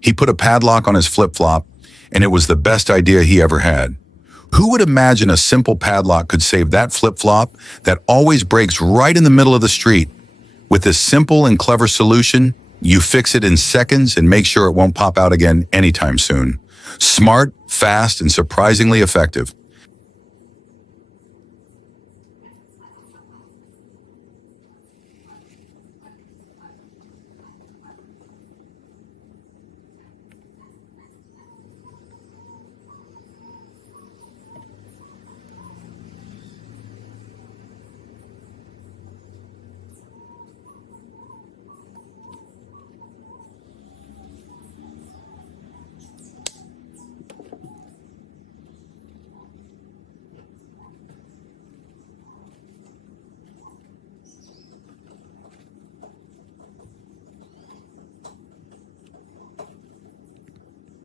He put a padlock on his flip-flop, and it was the best idea he ever had. Who would imagine a simple padlock could save that flip-flop that always breaks right in the middle of the street? With this simple and clever solution, you fix it in seconds and make sure it won't pop out again anytime soon. Smart, fast, and surprisingly effective.